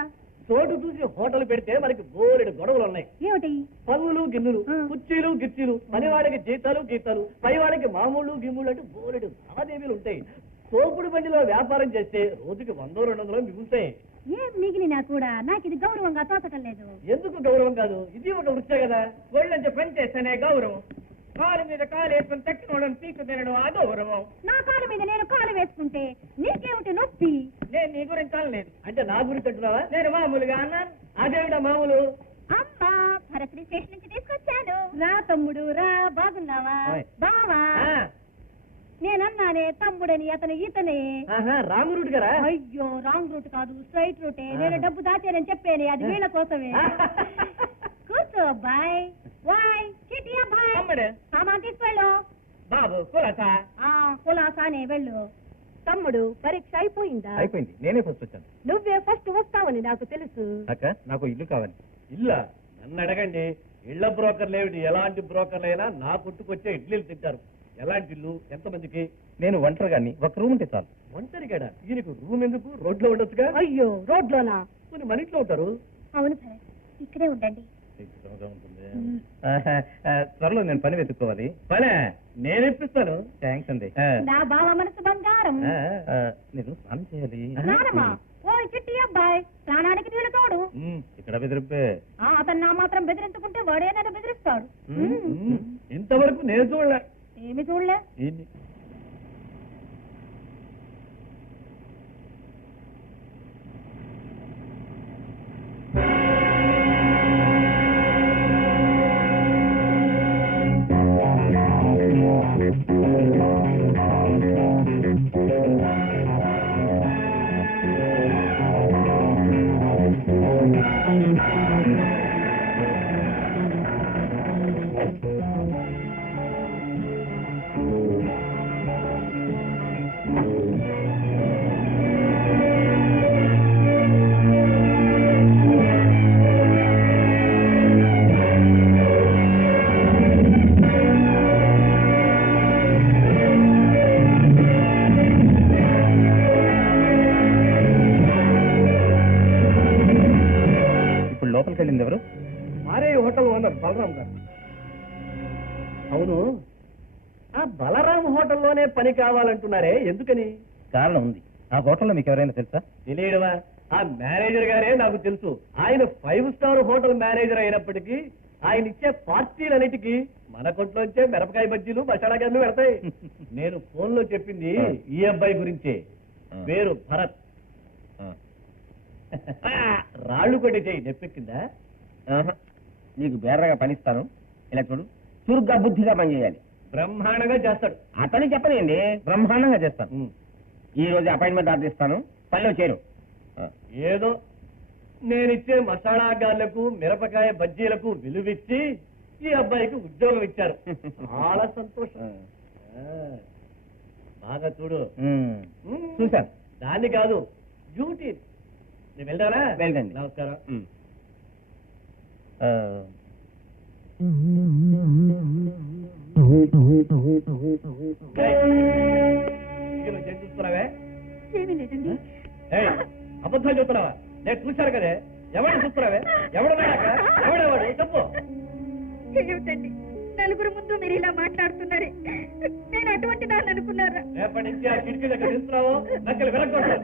చోటు చూసి హోటల్ పెడితే మనకి బోలెడు గొడవలు ఉన్నాయి. ఏమిటి? పన్నులు గిన్నులు, ఆ. కుర్చీలు గిర్చీలు, పనివాడికి జీతాలు గీతాలు, పైవాడికి మామూలు గిమ్ములు అంటూ బోలెడు లావాదేవీలు ఉంటాయి. తోపుడు బండిలో వ్యాపారం చేస్తే రోజుకి 100-200 మిగులుతాయి. ఏం మిగిలినా కూడా నాకు ఇది గౌరవంగా తోచటం లేదు. ఎందుకు గౌరవం కాదు? ఇది ఒక వృత్తే కదా. ఒళ్ళంటే పని చేస్తేనే గౌరవం. కాలు మీద కాలు వేసుకుని తక్కినోళ్ళని పీకు తినడం అగౌరవం. నా కాలు మీద నేను కాలు వేసుకుంటే నీకేమిటి నొప్పి? నేను నీ గురించి అనలేదు. అంటే నా గురించి అంటున్నావా? నేను మామూలుగా అన్నాను. అదేమిటా మామూలు? అమ్మా, భరత్ని స్టేషన్ నుంచి తీసుకొచ్చాను. రా తమ్ముడు రా. బాగున్నావా? ఓయ్. బావా, ఆ, నేనన్నానే తమ్ముడని, అతను ఈతనే. ఆహా, రామురుడు గారా? అయ్యో, రాంగ్ రూట్ కాదు, స్ట్రైట్ రూటే. నేను డబ్బు దాచానని చెప్పాను, అది వీళ్ళ కోసమే. కూర్చో అబ్బాయి. వాయ్ చిట్టి అబ్బాయి, తమ్ముడు. సామాన్ తీసుకెళ్ళు. బాబు కులసా? కులాసానే వెళ్ళు. తమ్ముడు, పరీక్ష అయిపోయిందా? అయిపోయింది. నేనే ఫస్ట్ వచ్చాను. నువ్వే ఫస్ట్ వస్తావని నాకు తెలుసు. అక్క, నాకు ఇల్లు కావాలి. ఇల్లా? నన్ను అడగండి. ఇళ్ల బ్రోకర్లు ఏమిటి? ఎలాంటి బ్రోకర్లైనా నా కొట్టుకొచ్చే ఇడ్లీలు తింటారు. ఎలాంటి ఇల్లు? ఎంతమందికి? నేను ఒంటరిగాన్ని, ఒక రూమ్ ఉంటే చాలు. ఒంటరిగాడా? ఈయనకు రూమ్ ఎందుకు? రోడ్లో ఉండొచ్చుగా. అయ్యో, రోడ్లోనా? కొన్ని మన ఇంట్లో ఉంటారు. అవును భరత్, ఇక్కడే ఉండండి. త్వరలో నేను పని వెతుక్కోవాలి. పనే నేను ఇప్పిస్తాను. థ్యాంక్స్ అండి. నా బావ మనసు బంగారం. నేను స్నానం చేయాలి. స్నానమా? ఓయ్ చిట్టి అబ్బాయి, స్నానానికి నీళ్ళు తోడు. ఇక్కడ బెదిరిపే. అతను నా మాత్రం బెదిరించుకుంటే వాడే నన్ను బెదిరిస్తాడు. ఇంతవరకు నేను చూడలే. ఏమి చూడలే? ఈయన్ని. లోపలికి వెళ్ళింది ఎవరు? మారే హోటల్ ఓనర్ బలరాం గారు. అవును, ఆ బలరాం హోటల్లోనే పని కావాలంటున్నారే, ఎందుకని? కారణం ఉంది. ఆ హోటల్లో మీకు ఎవరైనా తెలుసా? తెలియడమా? ఆ మేనేజర్ గారే నాకు తెలుసు. ఆయన 5 స్టార్ హోటల్ మేనేజర్ అయినప్పటికీ ఆయన ఇచ్చే పార్టీలన్నిటికీ మన కొట్లోంచే మిరపకాయ బజ్జీలు మసాలా గన్లు పెడతాయి. నేను ఫోన్ లో చెప్పింది ఈ అబ్బాయి గురించే. పేరు భరత్. రాళ్ళు కొట్టి చెయ్యి నొప్పెక్కిందా? నీకు బేరగా పనిస్తాను. ఇలా చూడు, చురుగ్గా బుద్ధిగా పనిచేయాలి. బ్రహ్మాండంగా చేస్తాడు. అతను చెప్పలేండి, బ్రహ్మాండంగా చేస్తాను. ఈ రోజు అపాయింట్మెంట్ ఆర్డర్ ఇస్తాను, పనిలో చేరు. ఏదో నేనిచ్చే మసాలా గార్లకు మిరపకాయ బజ్జీలకు విలువిచ్చి ఈ అబ్బాయికి ఉద్యోగం ఇచ్చారు. చాలా సంతోషం. బాగా చూడు. చూశాను. దాన్ని కాదు, డ్యూటీ. నేను వెళ్తారా? వెళ్ళండి. నమస్కారం. చూస్తున్నావే? ఏమీ లేదండి. అబద్ధాలు చెప్తున్నావా? నేను చూశాను కదే. ఎవరు చూస్తున్నావే? ఎవడన్నాక? ఎవడెవడు చెప్పు. ఏమిటండి నలుగురు ముందు మీరు ఇలా మాట్లాడుతున్నారే? నేను అటువంటి దాన్ని అనుకున్నారా? రేపటి నుంచి ఆ కిటికీ దగ్గర నిలుస్తున్నావు, నక్కలు వెనక్కొట్టావు.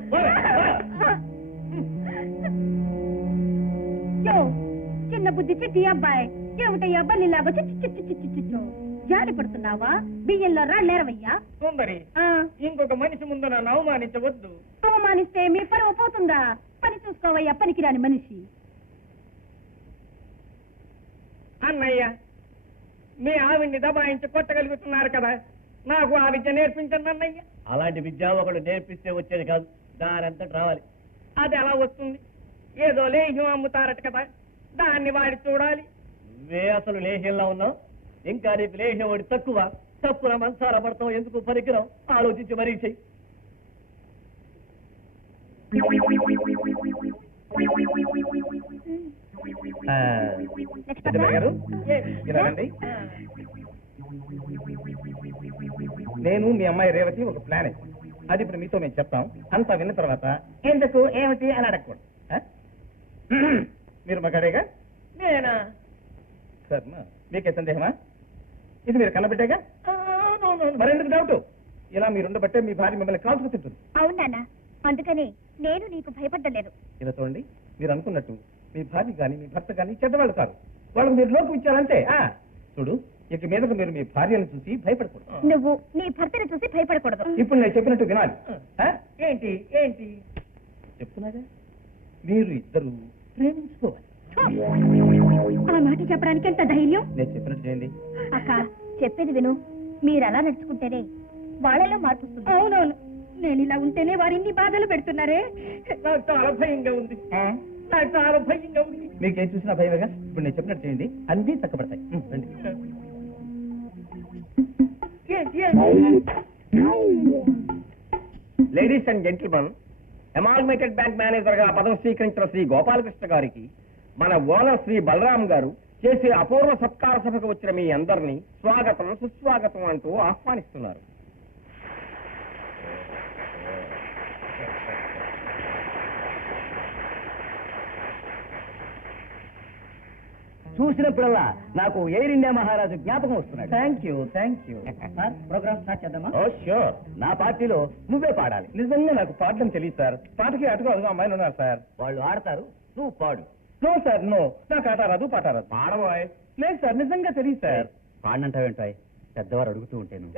చిన్న బుద్ధి చిట్టి అబ్బాయి, ఏమిటయ్యా బల్లిలాగా చిచ్చు జాలి పడుతున్నావా? బియ్యంలో రాళ్ళేరవయ్యా. సుందరి, ఇంకొక మనిషి ముందు నన్ను అవమానించవద్దు. అవమానిస్తే మీ పరువు పోతుందా? పని చూసుకోవయ్యా, పనికిరాని మనిషి. అన్నయ్య, మీ ఆవిడ్ని దబాయించి కొట్టగలుగుతున్నారు కదా, నాకు ఆ విద్య నేర్పించండి అన్నయ్య. అలాంటి విద్య ఒకడు నేర్పిస్తే వచ్చేది కాదు, దానంతటి రావాలి. అది ఎలా వస్తుంది? ఏదో లేహ్యం అమ్ముతారట కదా, దాన్ని వాడి చూడాలి. నువ్వే అసలు లేహ్యంలో ఉన్నావు. ఇంకా నీకు లేహ్యం వాడి తక్కువ. తప్పున మనసార పడతావు, ఎందుకు పనికిరావు? ఆలోచించి మరీ చెయ్యి. గారు ఇలా రండి. నేను మీ అమ్మాయి రేవతి ఒక ప్లాన్ వేసాను. అది ఇప్పుడు మీతో మేము చెప్తాం. అంతా విన్న తర్వాత ఎందుకు ఏమిటి అని అడగకూడదు. మీరు మగాడేగా? నేనా? సార్ మీకే సందేహమా? ఇది మీరు కన్నబిడ్డేగా? మరెందుకు డౌట్? ఇలా మీరుండబట్టే మీ భార్య మిమ్మల్ని కాల్చుకు తింటుంది. అవునా? అందుకని నేను నీకు భయపడ్డలేదు. ఇలా చూడండి, మీరు అనుకున్నట్టు మీ భార్య గాని మీ భర్త గాని చెడ్డవాళ్ళు కాదు. వాళ్ళకు మీరు లోపు ఇచ్చారంటే చూడు, ఇక మీదకు మీరు మీ భార్యను చూసి భయపడకూడదు. నువ్వు నీ భర్తను చూసి భయపడకూడదు. ఇప్పుడు నేను చెప్పినట్టు వినాలి. ఏంటి ఏంటి చెప్తున్నాగా, మీరు ఇద్దరు ప్రేమించుకోవాలి. ఆ మాట చెప్పడానికి ఎంత ధైర్యం? నేను చెప్పినట్టు చేయండి. అక్క, చెప్పేది విను. మీరు అలా నడుచుకుంటేనే వాళ్ళలో మార్పు వస్తుంది. అవునవును, నేను ఇలా ఉంటేనే వారిన్ని బాధలు పెడుతున్నారే. నాకు చాలా భయంగా ఉంది. నాకు చాలా భయంగా ఉంది. మీకు ఏం చూసినా భయమేగా. ఇప్పుడు నేను చెప్పినట్టు చేయండి, అన్నీ చక్కబడతాయి. రండి. Ladies and gentlemen, amalgamated bank manager గా పదవి స్వీకరించిన శ్రీ గోపాలకృష్ణ గారికి మన ఓనర్ శ్రీ బలరాం గారు చేసే అపూర్వ సత్కార సభకు వచ్చిన మీ అందరినీ స్వాగతం సుస్వాగతం అంటూ ఆహ్వానిస్తున్నారు. చూసినప్పుడల్లా నాకు ఎయిర్ ఇండియా మహారాజు జ్ఞాపకం వస్తున్నాడు. Thank you. ప్రోగ్రామ్ స్టార్ట్ చేద్దామా? ఓ ష్యూర్. నా పార్టీలో నువ్వే పాడాలి. నిజంగా నాకు పాడడం తెలియదు సార్. పాటకి అటుగా అదుగా అమ్మాయిలు ఉన్నారు సార్. వాళ్ళు ఆడతారు, నువ్వు పాడు. No sir, no. నాకు ఆట రాదు, పాట రాదు. పాడబోయ్. లేదు సార్, నిజంగా తెలియదు సార్. పాడినంటావేంటాయి? పెద్దవారు అడుగుతూ ఉంటాను.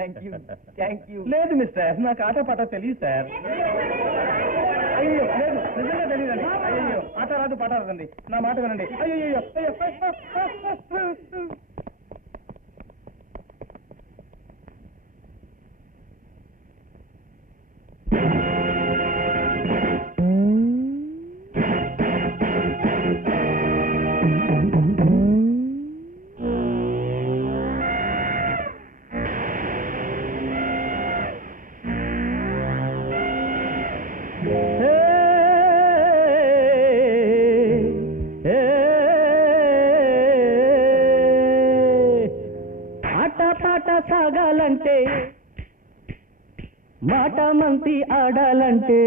Thank you. లేదు మిస్టర్, నాకు ఆట పాట తెలియదు సార్. అయ్యో లేదు, నిజంగా తెలియదండి. అయ్యో, ఆట రాదు, పాట రాదండి. నా మాట వినండి. అయ్యో సాగాలంటే, మాట మంతి ఆడాలంటే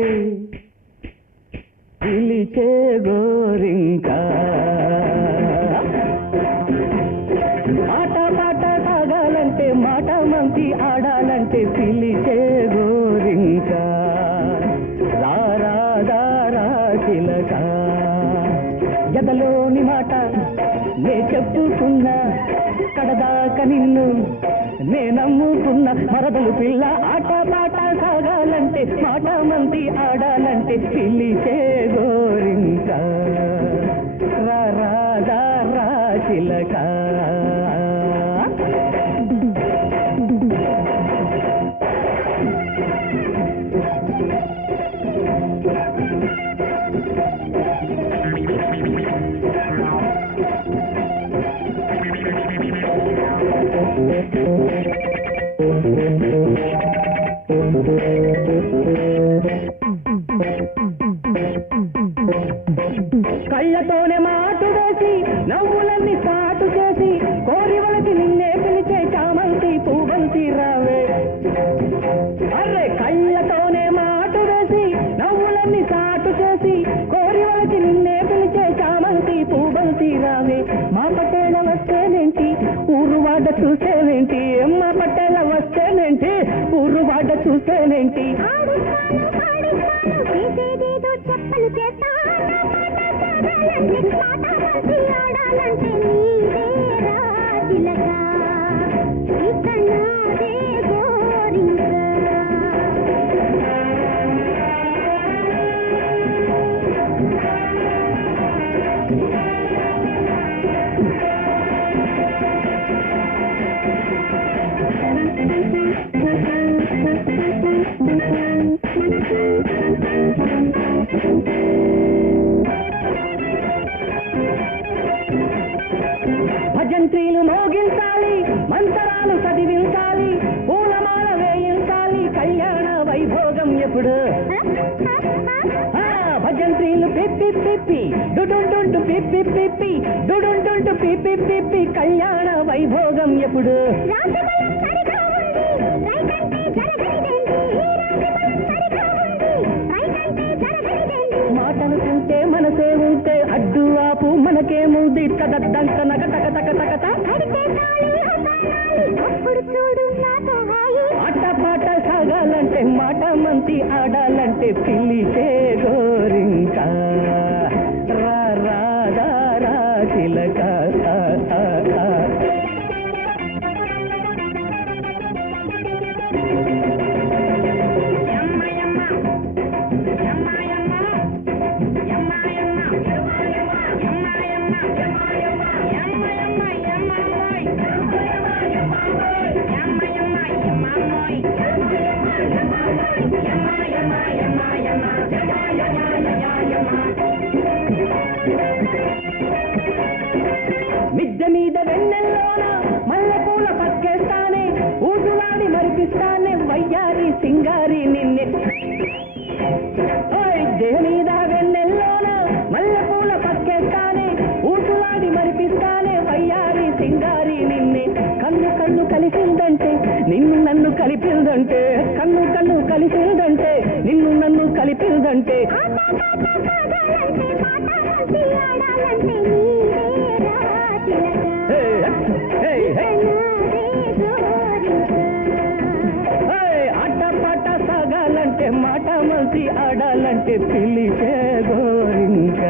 పిలిచే గోరింకా. ఆట పాట సాగాలంటే, మాట మంతి ఆడాలంటే పిలిచే గోరింకా. రారా దారా చిలక, ఎదలోని మాట నే చెప్పుకున్నా కడదాక నిన్ను నే నమ్ముకున్న మరదలు పిల్ల ఆట పాట సాగాలంటే మాట మంది ఆడాలంటే పిలిచే గోరింక రాధా చిలక కళ్ళతోనే మాటు వేసి నవ్వులన్నీ సాటు చేసి కోరి వలసి నిన్నే పిలిచే చామంతి పూవంతి రావే అర్రే కళ్ళతోనే మాటు వేసి నవ్వులన్నీ సాటు చేసి కోరి వలసి నిన్నే పిలిచే చామంతి పూవంతి రావే మా పటేల వస్తేనేంటి ఊరు వాడ చూసేనేంటి మా పటేల వస్తేనేంటి ఊరు వాడ చూసేనేంటి చెప్పలు చేస్తా ఆడాలంటే నీదే రాజిలక ఇక నాదే గోరింక భజంత్రీలు మోగించాలి మంతరాలు చదివించాలి పూలమాల వేయించాలి కళ్యాణ వైభోగం ఎప్పుడు భజంత్రీలు పిప్పి పిప్పి డుడుండు పిప్పి పిప్పి డుడుండు పిప్పి పిప్పి కళ్యాణ వైభోగం ఎప్పుడు మాటనుకుంటే మనసే ఉంటే అడ్డు ఆపు మనకేముంది తగద్దంక నగ తగ తగ తగత ఆట పాట సాగాలంటే మాట మంతి ఆడాలంటే పిలిచే గోరింక రాధా చిలక మిద్దె మీద వెన్నెల్లోన మల్లెపూల పక్కేస్తానే ఊసులాడి మరిపిస్తానే వయ్యారి సింగారి నిన్నే దేహ మీద వెన్నెల్లోన మల్లెపూల పక్కేస్తానే ఊసులాడి మరిపిస్తానే వయ్యారి సింగారి నిన్నే కన్ను కన్ను కలిసిందంటే నిన్ను నన్ను కలిపిందంటే కన్ను కన్ను కలిసిందంటే నిన్ను నన్ను కలిపిందంటే ఆట పాట సాగాలంటే మాట మంచి ఆడాలంటే పిలిచే గోరింక